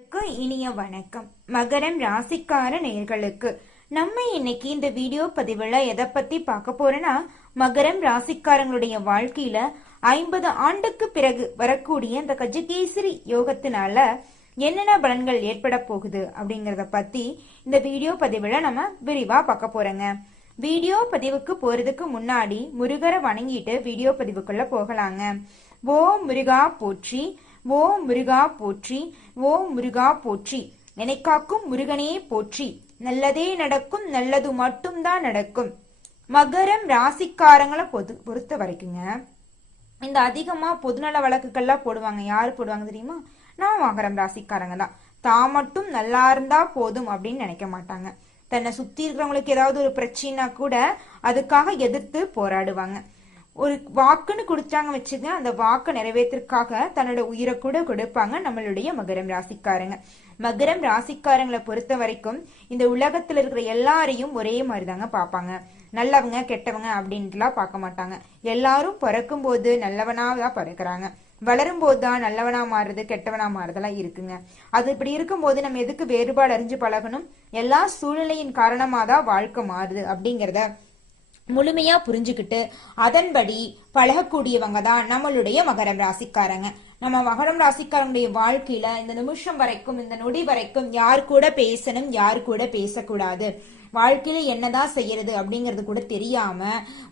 இனிய வணக்கம். மகரம் ராசிக்கார நேயர்களுக்கு நம்ம இன்னைக்கு இந்த வீடியோ பதிவுல எதை பத்தி பார்க்க போறோம்னா, மகரம் ராசிக்காரங்களுடைய வாழ்க்கையில 50 ஆண்டுக்கு பிறகு வரக்கூடிய இந்த கஜகேசரி யோகத்தினால என்னென்ன பலன்கள் ஏற்பட போகுது அப்படிங்கறத பத்தி இந்த வீடியோ பதிவுல நம்ம விரிவா பார்க்க போறோங்க. வீடியோ பதிவுக்கு போறதுக்கு முன்னாடி முருகரை வணங்கிட்டு வீடியோ பதிவுக்குள்ள போகலாங்க. ஓம் முருகா போற்றி, ஓம் முருகா போற்றி, ஓம் முருகா போற்றி, நினைக்காக்கும் முருகனே போற்றி, நல்லதே நடக்கும், நல்லது மட்டும்தான் நடக்கும். மகரம் ராசிக்காரங்களை பொறுத்த வரைக்குங்க, இந்த அதிகமா பொதுநல வழக்குகள்லாம் போடுவாங்க. யாரு போடுவாங்க தெரியுமா? நான் மகரம் ராசிக்காரங்க தான். தான் மட்டும் நல்லா இருந்தா போதும் அப்படின்னு நினைக்க மாட்டாங்க. தன்னை சுத்தி இருக்கிறவங்களுக்கு ஏதாவது ஒரு பிரச்சனைனா கூட அதுக்காக எதிர்த்து போராடுவாங்க. ஒரு வாக்குன்னு கொடுத்தாங்க வச்சுங்க, அந்த வாக்கு நிறைவேற்றதுக்காக தன்னோட உயிரை கூட கொடுப்பாங்க நம்மளுடைய மகரம் ராசிக்காரங்க. மகரம் ராசிக்காரங்களை பொறுத்த வரைக்கும் இந்த உலகத்துல இருக்கிற எல்லாரையும் ஒரே மாதிரிதாங்க பார்ப்பாங்க. நல்லவங்க கெட்டவங்க அப்படின்ட்டுலாம் பார்க்க மாட்டாங்க. எல்லாரும் பிறக்கும் போது நல்லவனாதான் பிறக்கிறாங்க, வளரும் போதுதான் நல்லவனா மாறுறது கெட்டவனா மாறுறதெல்லாம் இருக்குங்க. அது இப்படி இருக்கும்போது நம்ம எதுக்கு வேறுபாடு அறிஞ்சு பழகணும்? எல்லா சூழ்நிலையின் காரணமா தான் வாழ்க்கை மாறுது அப்படிங்கிறத முழுமையா புரிஞ்சுக்கிட்டு அதன்படி பழகக்கூடியவங்க தான் நம்மளுடைய மகரம் ராசிக்காரங்க. நம்ம மகரம் ராசிக்காரங்களுடைய வாழ்க்கையில இந்த நிமிஷம் வரைக்கும், இந்த நொடி வரைக்கும் யார் கூட பேசணும், யார் கூட பேசக்கூடாது, வாழ்க்கையில என்னதான் செய்யறது அப்படிங்கறது கூட தெரியாம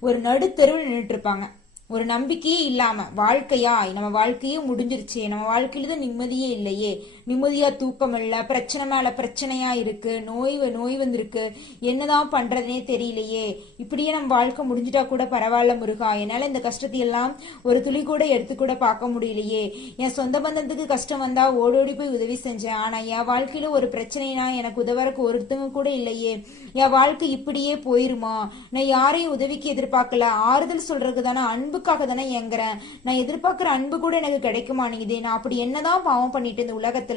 ஒரு நடுத்தெருவில் நின்றுட்டு இருப்பாங்க. ஒரு நம்பிக்கையே இல்லாம, வாழ்க்கையா நம்ம வாழ்க்கையே முடிஞ்சிருச்சு, நம்ம வாழ்க்கையில தான் நிம்மதியே இல்லையே, நிம்மதியா தூக்கம் இல்ல, பிரச்சனை மேல பிரச்சனையா இருக்கு, நோய் வந்திருக்கு, என்னதான் பண்றதுனே தெரியலையே, இப்படியே நம்ம வாழ்க்கை முடிஞ்சிட்டா கூட பரவாயில்ல முருகா, என்னால இந்த கஷ்டத்தை எல்லாம் ஒரு துளி கூட எடுத்து கூட பார்க்க முடியலையே, என் சொந்த பந்தத்துக்கு கஷ்டம் வந்தா ஓடோடி போய் உதவி செஞ்சேன், ஆனா என் வாழ்க்கையில ஒரு பிரச்சனைனா எனக்கு உதவறக்கு ஒருத்தவங்க கூட இல்லையே, என் வாழ்க்கை இப்படியே போயிருமா, நான் யாரையும் உதவிக்கு எதிர்பார்க்கல, ஆறுதல் சொல்றதுக்கு தானே, அன்புக்காக தானே இயங்குறேன், நான் எதிர்பார்க்கிற அன்பு கூட எனக்கு கிடைக்க மாட்டேங்குது, நான் அப்படி என்னதான் பாவம் பண்ணிட்டு இந்த உலகத்துல,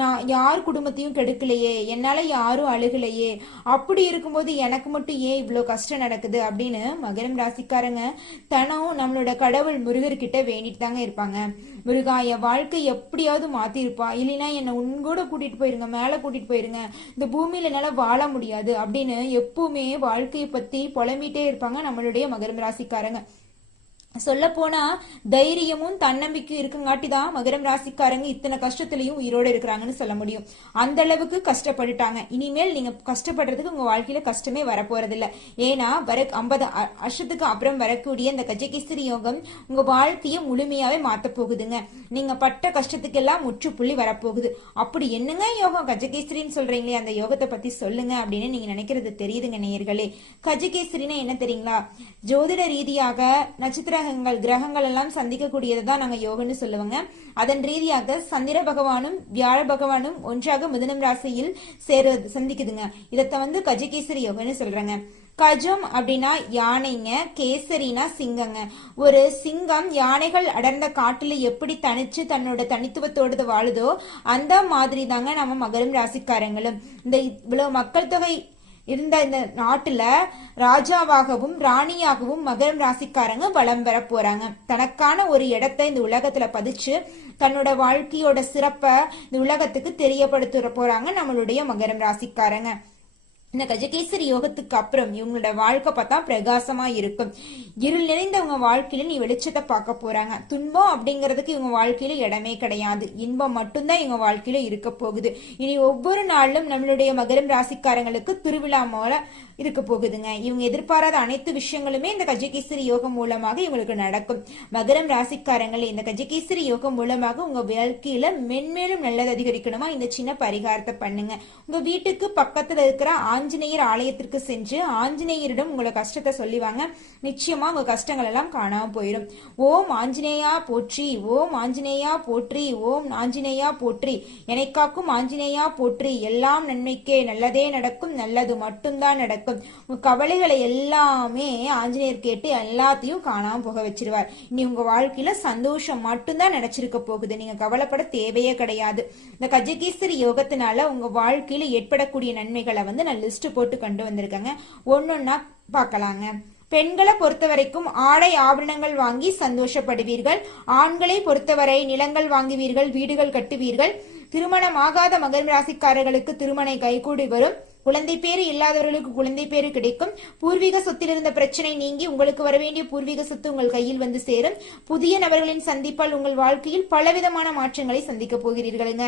நான் யார் குடும்பத்தையும் கெடுக்கலையே, என்னால யாரும் அழுகலையே, அப்படி இருக்கும்போது எனக்கு மட்டும் ஏன் இவ்வளவு கஷ்டம் நடக்குது அப்படின்னு மகரம் ராசிக்காரங்க தனம் நம்மளோட கடவுள் முருகர்கிட்ட வேண்டிட்டு தாங்க இருப்பாங்க. முருகா, என் வாழ்க்கை எப்படியாவது மாத்திருப்பா, இல்லைன்னா என்னை உன்கூட கூட்டிட்டு போயிருங்க, மேல கூட்டிட்டு போயிருங்க, இந்த பூமியில என்னால வாழ முடியாது அப்படின்னு எப்பவுமே வாழ்க்கையை பத்தி புலம்பிட்டே இருப்பாங்க நம்மளுடைய மகரம் ராசிக்காரங்க. சொல்ல போனா தைரியமும் தன்னம்பிக்கையும் இருக்குங்காட்டி தான் மகரம் ராசிக்காரங்க இத்தனை கஷ்டத்திலையும் உயிரோடு இருக்கிறாங்கன்னு சொல்ல முடியும். அந்த அளவுக்கு கஷ்டப்பட்டுட்டாங்க. இனிமேல் நீங்க கஷ்டப்படுறதுக்கு உங்க வாழ்க்கையில கஷ்டமே வரப்போறதில்ல. ஏன்னா 50 வருஷத்துக்கு அப்புறம் வரக்கூடிய இந்த கஜகேசரி யோகம் உங்க வாழ்க்கைய முழுமையாவே மாத்த போகுதுங்க. நீங்க பட்ட கஷ்டத்துக்கு எல்லாம் முற்றுப்புள்ளி வரப்போகுது. அப்படி என்னங்க யோகம் கஜகேசரின்னு சொல்றீங்களே, அந்த யோகத்தை பத்தி சொல்லுங்க அப்படின்னு நீங்க நினைக்கிறது தெரியுதுங்க நேயர்களே. கஜகேசரின்னா என்ன தெரியுங்களா? ஜோதிட ரீதியாக நட்சத்திர கிரகங்கள் எல்லாம் சந்திக்கக்கூடியதான் நாங்க யோகன்னு சொல்லுவாங்க. அதன் ரீதியாக சந்திர பகவானும் வியாழ பகவானும் ஒன்றாக மிதுனம் ராசியில் சந்திக்குதுங்க. இதத்த கஜகேசரி யோகன்னு சொல்றாங்க. கஜம் அப்படின்னா யானைங்க, கேசரினா சிங்கங்க. ஒரு சிங்கம் யானைகள் அடர்ந்த காட்டுல எப்படி தனிச்சு தன்னோட தனித்துவத்தோடு வாழுதோ அந்த மாதிரி தாங்க நம்ம மகரம் ராசிக்காரங்களும். இந்த இவ்வளவு மக்கள் தொகை இருந்த இந்த நாட்டுல ராஜாவாகவும் ராணியாகவும் மகரம் ராசிக்காரங்க வலம் வர போறாங்க. தனக்கான ஒரு இடத்தை இந்த உலகத்துல பதிச்சு தன்னோட வாழ்க்கையோட சிறப்ப இந்த உலகத்துக்கு தெரியப்படுத்த போறாங்க நம்மளுடைய மகரம் ராசிக்காரங்க. இந்த கஜகேசரி யோகத்துக்கு அப்புறம் இவங்களோட வாழ்க்கை பார்த்தா பிரகாசமா இருக்கும். இருள் நிறைந்தவங்க வாழ்க்கையில நீ வெளிச்சத்தை பார்க்க போறாங்க. துன்பம் அப்படிங்கிறதுக்கு இவங்க வாழ்க்கையில இடமே கிடையாது, இன்பம் மட்டும்தான் இவங்க வாழ்க்கையில இருக்க போகுது. இனி ஒவ்வொரு நாளும் நம்மளுடைய மகரம் ராசிக்காரங்களுக்கு திருவிழா போல இருக்க போகுதுங்க. இவங்க எதிர்பாராத அனைத்து விஷயங்களுமே இந்த கஜகேசரி யோகம் மூலமாக இவங்களுக்கு நடக்கும். மகரம் ராசிக்காரங்களே, இந்த கஜகேசரி யோகம் மூலமாக உங்க வாழ்க்கையில மென்மேலும் நல்லது அதிகரிக்கணுமா, இந்த சின்ன பரிகாரத்தை பண்ணுங்க. உங்க வீட்டுக்கு பக்கத்துல இருக்கிற ஆஞ்சநேயர் ஆலயத்திற்கு சென்று ஆஞ்சநேயரிடம் உங்களோட கஷ்டத்தை சொல்லிவாங்க. நிச்சயமா உங்க கஷ்டங்கள் எல்லாம் காணாம போயிடும். ஓம் ஆஞ்சநேயா போற்றி, ஓம் ஆஞ்சநேயா போற்றி, ஓம் ஆஞ்சநேயா போற்றி, எனக்காக்கும் ஆஞ்சநேயா போற்றி, எல்லாம் நன்மைக்கே, நல்லதே நடக்கும், நல்லது மட்டும்தான் நடக்கும். உங்க கவலைகளை எல்லாமே ஆஞ்சநேயர் கேட்டு எல்லாத்தையும் காணாம போக வச்சிருவார். இனி உங்க வாழ்க்கையில சந்தோஷம் மட்டும்தான் நினைச்சிருக்க போகுது. நீங்க கவலைப்பட தேவையே கிடையாது. இந்த கஜகேசரி யோகத்தினால உங்க வாழ்க்கையில ஏற்படக்கூடிய நன்மைகளை நான் லிஸ்ட் போட்டு கொண்டு வந்திருக்கேங்க. ஒன்னொன்னா பார்க்கலாங்க. பெண்களை பொறுத்தவரைக்கும் ஆடை ஆபரணங்கள் வாங்கி சந்தோஷப்படுவீர்கள். ஆண்களை பொறுத்தவரை நிலங்கள் வாங்குவீர்கள், வீடுகள் கட்டுவீர்கள், திருமணம் ஆகாத மகரம் ராசிக்காரர்களுக்கு திருமணம் கைகூடி வரும். குழந்தை பேரு இல்லாதவர்களுக்கு குழந்தை பேரு கிடைக்கும். பூர்வீக சொத்தில் இருந்த பிரச்சனை நீங்கி உங்களுக்கு வர வேண்டிய பூர்வீக சொத்து உங்கள் கையில் வந்து சேரும். புதிய நபர்களின் சந்திப்பால் உங்கள் வாழ்க்கையில் பலவிதமான மாற்றங்களை சந்திக்க போகிறீர்களுங்க.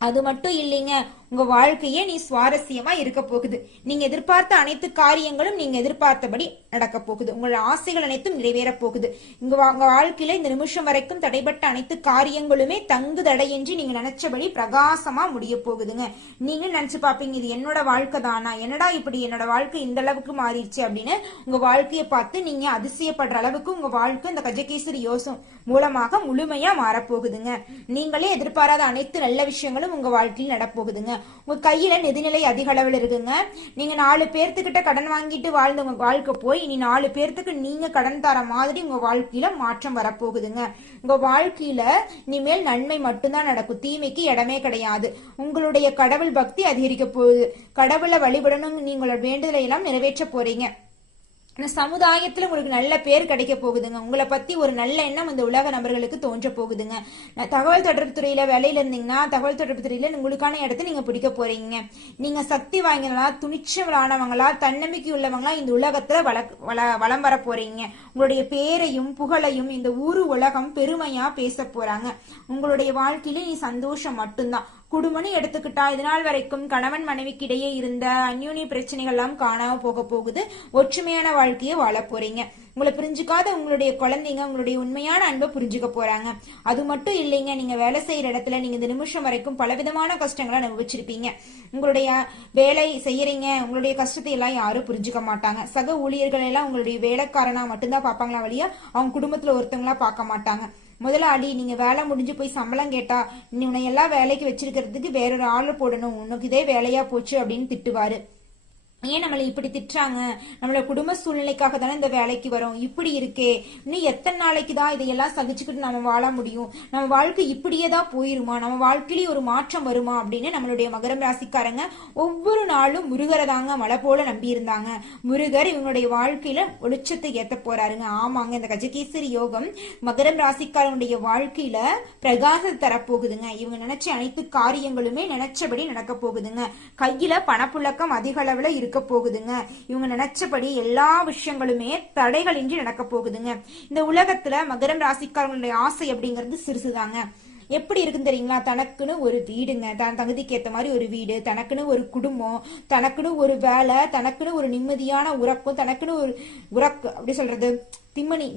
அது மட்டும் இல்லைங்க, உங்க வாழ்க்கையே நீ சுவாரஸ்யமா இருக்க போகுது. நீங்க எதிர்பார்த்த அனைத்து காரியங்களும் நீங்க எதிர்பார்த்தபடி நடக்க போகுது. உங்களோட ஆசைகள் அனைத்தும் நிறைவேற போகுது. உங்க வாழ்க்கையில இந்த நிமிஷம் வரைக்கும் தடைப்பட்ட அனைத்து காரியங்களுமே தங்கு தடையின்றி நீங்க நினைச்சபடி பிரகாசமா முடிய போகுதுங்க. நீங்க நினைச்சு பாப்பீங்க, இது என்னோட வாழ்க்கை தானா, என்னடா இப்படி என்னோட வாழ்க்கை இந்த அளவுக்கு மாறிடுச்சு அப்படின்னு உங்க வாழ்க்கையை பார்த்து நீங்க அதிசயப்படுற அளவுக்கு உங்க வாழ்க்கை இந்த கஜகேசரி யோசம் மூலமாக முழுமையா மாறப்போகுதுங்க. நீங்களே எதிர்பாராத அனைத்து நல்ல விஷயங்களும் உங்க வாழ்க்கையில் நடப்போகுதுங்க. உங்க கையில நிதிநிலை அதிக அளவில் இருக்குங்க. நீங்க 4 பேர்த்துக்கிட்ட கடன் வாங்கிட்டு வாழ்ந்த உங்க வாழ்க்கை போய் இனி 4 பேர்த்துக்கு நீங்க கடன் தர மாதிரி உங்க வாழ்க்கையில மாற்றம் வரப்போகுதுங்க. உங்க வாழ்க்கையில இனிமேல் நன்மை மட்டும்தான் நடக்கும், தீமைக்கு இடமே கிடையாது. உங்களுடைய கடவுள் பக்தி அதிகரிக்க போகுது. கடவுளை வழிபடணும், நீங்களோட வேண்டுதலை எல்லாம் நிறைவேற்ற போறீங்க. சமுதாயத்துல உங்களுக்கு நல்ல பேர் கிடைக்க போகுதுங்க. உங்களை பத்தி ஒரு நல்ல எண்ணம் இந்த உலக நபர்களுக்கு தோன்ற போகுதுங்க. தகவல் தொடர்பு துறையில வேலையில இருந்தீங்கன்னா தகவல் தொடர்பு துறையில உங்களுக்கான இடத்தை நீங்க பிடிக்க போறீங்க. நீங்க சக்தி வாய்ந்தவங்களா, துணிச்சலானவங்களா, தன்னம்பிக்கை உள்ளவங்களா இந்த உலகத்துல வளம் வர போறீங்க. உங்களுடைய பேரையும் புகழையும் இந்த ஊரு உலகம் பெருமையா பேச போறாங்க. உங்களுடைய வாழ்க்கையில நீ சந்தோஷம் மட்டும்தான். குடும்பம்னு எடுத்துக்கிட்டா இதனால் வரைக்கும் கணவன் மனைவிக்கு இடையே இருந்த அந்யூனி பிரச்சனைகள் எல்லாம் காணாம போக போகுது. ஒற்றுமையான வாழ்க்கையை வாழ போறீங்க. உங்களை புரிஞ்சுக்காத உங்களுடைய குழந்தைங்க உங்களுடைய உண்மையான அன்பை புரிஞ்சுக்க போறாங்க. அது மட்டும் இல்லைங்க, நீங்க வேலை செய்யற இடத்துல நீங்க இந்த நிமிஷம் வரைக்கும் பலவிதமான கஷ்டங்களை அனுபவிச்சிருப்பீங்க. உங்களுடைய வேலை செய்யறீங்க, உங்களுடைய கஷ்டத்தை எல்லாம் யாரும் புரிஞ்சுக்க மாட்டாங்க. சக ஊழியர்கள் எல்லாம் உங்களுடைய வேலைக்காரனா மட்டும்தான் பார்ப்பாங்களா வழியா அவங்க குடும்பத்துல ஒருத்தவங்களா பார்க்க மாட்டாங்க. முதலாளி நீங்க வேலை முடிஞ்சு போய் சம்பளம் கேட்டா நீ உன்னை எல்லாம் வேலைக்கு வச்சிருக்கிறதுக்கு வேறொரு ஆளு போடணும், உனக்கு இதே வேலையா போச்சு அப்படின்னு திட்டுவாரு. ஏன் நம்மளை இப்படி திட்டுறாங்க, நம்மளோட குடும்ப சூழ்நிலைக்காக தானே இந்த வேலைக்கு வரோம், இப்படி இருக்கே இன்னும் எத்தனை நாளைக்கு தான் இதையெல்லாம் சகிச்சுக்கிட்டு நம்ம வாழ முடியும், நம்ம வாழ்க்கை இப்படியே தான் போயிருமா, நம்ம வாழ்க்கையிலேயே ஒரு மாற்றம் வருமா அப்படின்னு நம்மளுடைய மகரம் ராசிக்காரங்க ஒவ்வொரு நாளும் முருகரை தாங்க மழை போல நம்பி இருந்தாங்க. முருகர் இவங்களுடைய வாழ்க்கையில ஒளிச்சத்தை ஏத்த போறாருங்க. ஆமாங்க, இந்த கஜகேசரி யோகம் மகரம் ராசிக்காரங்களுடைய வாழ்க்கையில பிரகாசத்தை தரப்போகுதுங்க. இவங்க நினைச்ச அனைத்து காரியங்களுமே நினைச்சபடி நடக்க போகுதுங்க. கையில பணப்புழக்கம் அதிக அளவுல இருக்க போகுதுங்க. இவங்க நினைச்சபடி எல்லா விஷயங்களுமே தடைகளின்றி நடக்க போகுதுங்க. இந்த உலகத்துல மகரம் ராசிக்காரங்களுடைய ஆசை அப்படிங்கிறது சிறுசுதாங்க. எப்படி இருக்குன்னு தெரியுங்களா, தனக்குன்னு ஒரு வீடுங்க, தகுதிக்கு ஏற்ற மாதிரி ஒரு வீடு, தனக்குன்னு ஒரு குடும்பம், தனக்குன்னு ஒரு வேலை, தனக்குன்னு ஒரு நிம்மதியான உறக்கம், தனக்குன்னு ஒரு அப்படி சொல்றது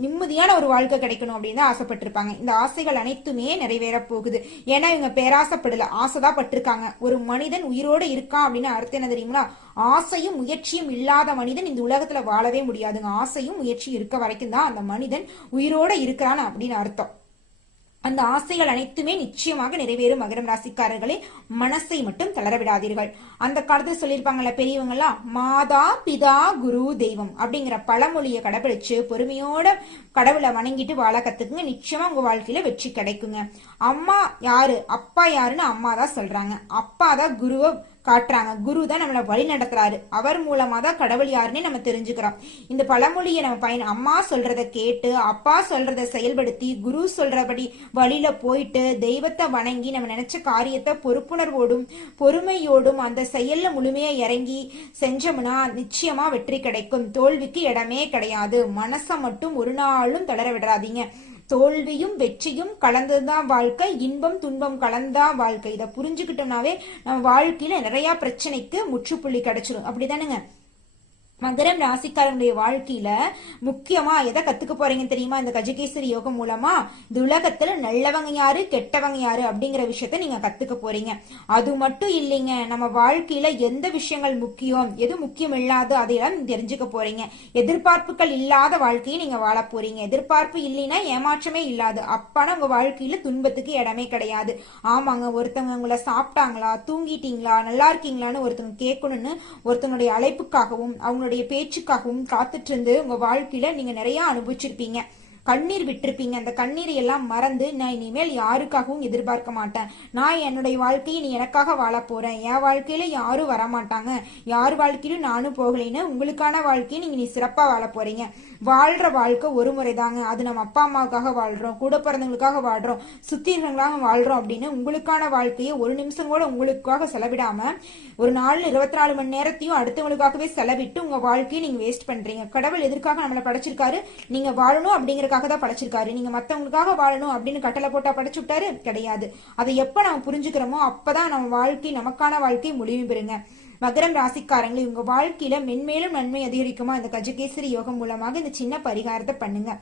நிம்மதியான ஒரு வாழ்க்கை கிடைக்கணும் அப்படின்னு தான் ஆசைப்பட்டிருப்பாங்க. இந்த ஆசைகள் அனைத்துமே நிறைவேற போகுது. ஏன்னா இவங்க பேராசைப்படல, ஆசைதான் பட்டிருக்காங்க. ஒரு மனிதன் உயிரோடு இருக்கான் அப்படின்னு அர்த்தம் என்ன தெரியுங்களா, ஆசையும் முயற்சியும் இல்லாத மனிதன் இந்த உலகத்துல வாழவே முடியாதுங்க. ஆசையும் முயற்சியும் இருக்க வரைக்கும் தான் அந்த மனிதன் உயிரோட இருக்கிறான் அப்படின்னு அர்த்தம். அந்த ஆசைகள் அனைத்துமே நிச்சயமாக நிறைவேறும். மகரம் ராசிக்காரர்களே, மனசை மட்டும் தளர விடாதீர்கள். அந்த காலத்துல சொல்லியிருப்பாங்கல்ல பெரியவங்கலாம், மாதா பிதா குரு தெய்வம் அப்படிங்கிற பழமொழியை கடைபிடிச்சு பொறுமையோட கடவுளை வணங்கிட்டு வாழ கத்துக்குங்க. நிச்சயமா உங்க வாழ்க்கையில வெற்றி கிடைக்குங்க. அம்மா யாரு அப்பா யாருன்னு அம்மா தான் சொல்றாங்க, அப்பா தான் குருவை காட்டுறாங்க, குரு தான் நம்மளை வழி நடத்துறாரு, அவர் மூலமா தான் கடவுள் யாருன்னே நம்ம தெரிஞ்சுக்கிறோம். இந்த பழமொழியை நம்ம அம்மா சொல்றத கேட்டு அப்பா சொல்றத செயல்படுத்தி குரு சொல்றபடி வழியில போயிட்டு தெய்வத்தை வணங்கி நம்ம நினைச்ச காரியத்தை பொறுப்புணர்வோடும் பொறுமையோடும் அந்த செயல்ல முழுமையா இறங்கி செஞ்சோம்னா நிச்சயமா வெற்றி கிடைக்கும். தோல்விக்கு இடமே கிடையாது. மனசை மட்டும் ஒரு நாளும் தளர விடாதீங்க. தோல்வியும் வெற்றியும் கலந்துதான் வாழ்க்கை, இன்பம் துன்பம் கலந்தா வாழ்க்கை. இதை புரிஞ்சுக்கிட்டோம்னாவே நம்ம வாழ்க்கையில நிறைய பிரச்சனைக்கு முற்றுப்புள்ளி கிடைச்சிடும். அப்படிதானுங்க. மகரம் ராசிக்காரங்களுடைய வாழ்க்கையில முக்கியமா எதை கத்துக்க போறீங்கன்னு தெரியுமா, இந்த கஜகேசரி யோகம் மூலமா இந்த உலகத்துல நல்லவங்க யாரு கெட்டவங்க யாரு அப்படிங்கிற விஷயத்த நீங்க கத்துக்க போறீங்க. அது மட்டும் இல்லைங்க, நம்ம வாழ்க்கையில எந்த விஷயங்கள் முக்கியம் எது முக்கியம் இல்லாத அதையெல்லாம் தெரிஞ்சுக்க போறீங்க. எதிர்பார்ப்புகள் இல்லாத வாழ்க்கையை நீங்க வாழ போறீங்க. எதிர்பார்ப்பு இல்லைன்னா ஏமாற்றமே இல்லாது. அப்பான உங்க வாழ்க்கையில துன்பத்துக்கு இடமே கிடையாது. ஆமாங்க, ஒருத்தவங்க உங்களை சாப்பிட்டாங்களா தூங்கிட்டீங்களா நல்லா இருக்கீங்களான்னு ஒருத்தவங்க கேட்கணும்னு ஒருத்தவங்களுடைய அழைப்புக்காகவும் அவங்களுடைய பேச்சுக்காகவும் காத்துட்டு இருந்து உங்க வாழ்க்கையில நீங்க நிறைய அனுபவிச்சிருப்பீங்க. கண்ணீர் விட்டிருப்பீங்க. அந்த கண்ணீரை எல்லாம் மறந்து நான் இனிமேல் யாருக்காகவும் எதிர்பார்க்க மாட்டேன், நான் என்னுடைய வாழ்க்கையை நீ எனக்காக வாழ போறேன், என் வாழ்க்கையில யாரும் வரமாட்டாங்க, யார் வாழ்க்கையிலும் நானும் போகலைன்னு உங்களுக்கான வாழ்க்கையை நீ சிறப்பா வாழ போறீங்க. வாழ்ற வாழ்க்கை ஒரு முறை தாங்க. அது நம்ம அப்பா அம்மாவுக்காக வாழ்றோம், கூட பிறந்தவங்களுக்காக வாழ்றோம், சுத்தி இருக்கிறவங்களாக வாழ்றோம் அப்படின்னு உங்களுக்கான வாழ்க்கையை ஒரு நிமிஷம் கூட உங்களுக்காக செலவிடாம ஒரு நாள் 24 மணி நேரத்தையும் அடுத்தவங்களுக்காகவே செலவிட்டு உங்க வாழ்க்கையை நீங்க வேஸ்ட் பண்றீங்க. கடவுள் எதற்காக நம்மளை படைச்சிருக்காரு? நீங்க வாழணும் அப்படிங்கறக்காக தான் படைச்சிருக்காரு. நீங்க மத்தவங்களுக்காக வாழணும் அப்படின்னு கட்டளை போட்டா படைச்சு விட்டாரு? கிடையாது. அதை எப்ப நம்ம புரிஞ்சுக்கிறோமோ அப்பதான் நம்ம வாழ்க்கை, நமக்கான வாழ்க்கை முழுமை பெறுங்க. மகரம் ராசிக்காரங்களை உங்க வாழ்க்கையில மென்மேலும் நன்மை அதிகரிக்குமா இந்த கஜகேசரி யோகம் மூலமாக இந்த சின்ன பரிகாரத்தை பண்ணுங்க.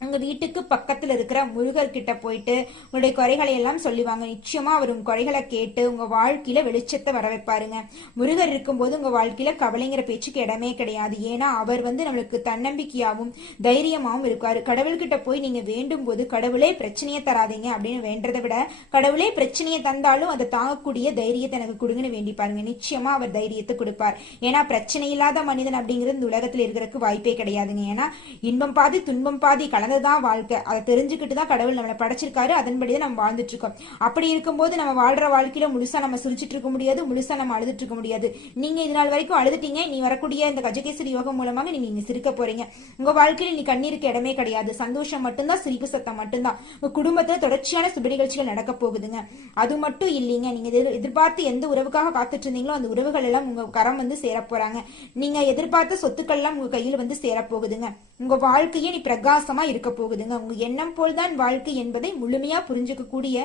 உங்க வீட்டுக்கு பக்கத்துல இருக்கிற முருகர் கிட்ட போயிட்டு உங்களுடைய குறைகளை எல்லாம் சொல்லுவாங்க. நிச்சயமா அவர் உங்க குறைகளை கேட்டு உங்க வாழ்க்கையில வெளிச்சத்தை வர வைப்பாருங்க. முருகர் இருக்கும்போது உங்க வாழ்க்கையில கவலைங்கிற பேச்சுக்கு இடமே கிடையாது. ஏன்னா அவர் நம்மளுக்கு தன்னம்பிக்கையாவும் தைரியமாவும் இருக்காரு. கடவுள்கிட்ட போய் நீங்க வேண்டும் போது கடவுளே பிரச்சனையை தராதீங்க அப்படின்னு வேண்டதை விட கடவுளே பிரச்சனையை தந்தாலும் அதை தாங்கக்கூடிய தைரியத்தை எனக்கு கொடுங்கன்னு வேண்டி பாருங்க. நிச்சயமா அவர் தைரியத்தை கொடுப்பார். ஏன்னா பிரச்சனை இல்லாத மனிதன் அப்படிங்கிறது இந்த உலகத்துல இருக்கிறதுக்கு வாய்ப்பே கிடையாதுங்க. ஏன்னா இன்பம் பாதி துன்பம் பாதி கலந்து தான் வாழ்க்கை. அதை தெரிஞ்சுக்கிட்டு தான் கடவுள் நம்மளை படைச்சிருக்காரு. அதன்படிதான் நம்ம வாழ்ந்துட்டு இருக்கோம். அப்படி இருக்கும்போது நம்ம வாழ்ற வாழ்க்கையில முழுசா நம்ம சிரிச்சிட்டு இருக்க முடியாது, முழுசா நம்ம அழுதுட்டு இருக்க முடியாது. நீங்க இது நாள் வரைக்கும் அழுதுட்டீங்க, நீ வரக்கூடிய இந்த கஜகேசரி யோகம் மூலமாக நீங்க சிரிக்க போறீங்க. உங்க வாழ்க்கையில நீ கண்ணீருக்கு இடமே கிடையாது. சந்தோஷம் மட்டும்தான், சிரிப்பு சத்தம் மட்டும்தான். உங்க குடும்பத்துல தொடர்ச்சியான சுப நிகழ்ச்சிகள் நடக்க போகுதுங்க. அது மட்டும் இல்லைங்க, நீங்க எதிர்பார்த்து எந்த உறவுக்காக காத்துட்டு இருந்தீங்களோ அந்த உறவுகள் எல்லாம் உங்க கரம் சேர போறாங்க. நீங்க எதிர்பார்த்த சொத்துக்கள் எல்லாம் உங்க கையில் சேர போகுதுங்க. உங்க வாழ்க்கையே நீ பிரகாசமா இருக்க போகுதுங்க. உங்க எண்ணம் போல்தான் வாழ்க்கை என்பதை முழுமையா புரிஞ்சுக்க கூடிய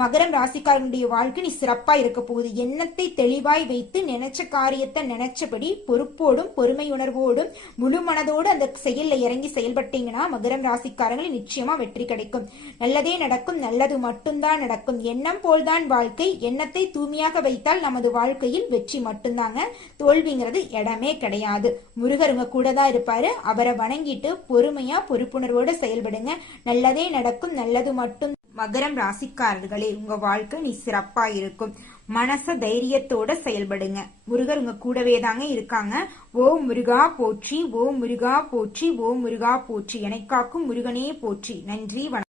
மகரம் ராசிக்காரனுடைய வாழ்க்கை நீ சிறப்பா இருக்க போகுது. எண்ணத்தை தெளிவாய் வைத்து நினைச்ச காரியத்தை நினைச்சபடி பொறுப்போடும் பொறுமையுணர்வோடும் முழு மனதோடு அந்த செயல்ல இறங்கி செயல்பட்டீங்கன்னா மகரம் ராசிக்காரங்களை நிச்சயமா வெற்றி கிடைக்கும். நல்லதே நடக்கும், நல்லது மட்டும்தான் நடக்கும். எண்ணம் போல்தான் வாழ்க்கை. எண்ணத்தை தூய்மையாக வைத்தால் நமது வாழ்க்கையில் வெற்றி மட்டும்தாங்க. தோல்விங்கிறது இடமே கிடையாது. முருகர் உங்க கூட தான் இருப்பாரு. அவரை வணங்கிட்டு பொறுமையா பொறுப்புணர்வோடு செயல்படுங்க. நல்லதே நடக்கும், நல்லது மட்டும். மகரம் ராசிக்காரர்களே உங்க வாழ்க்கை நீ சிறப்பா இருக்கும். மனச தைரியத்தோட செயல்படுங்க. முருகர் உங்க கூடவே தாங்க இருக்காங்க. ஓம் முருகா போற்றி, ஓம் முருகா போற்றி, ஓம் முருகா போற்றி. என்னை காக்கும் முருகனே போற்றி. நன்றி.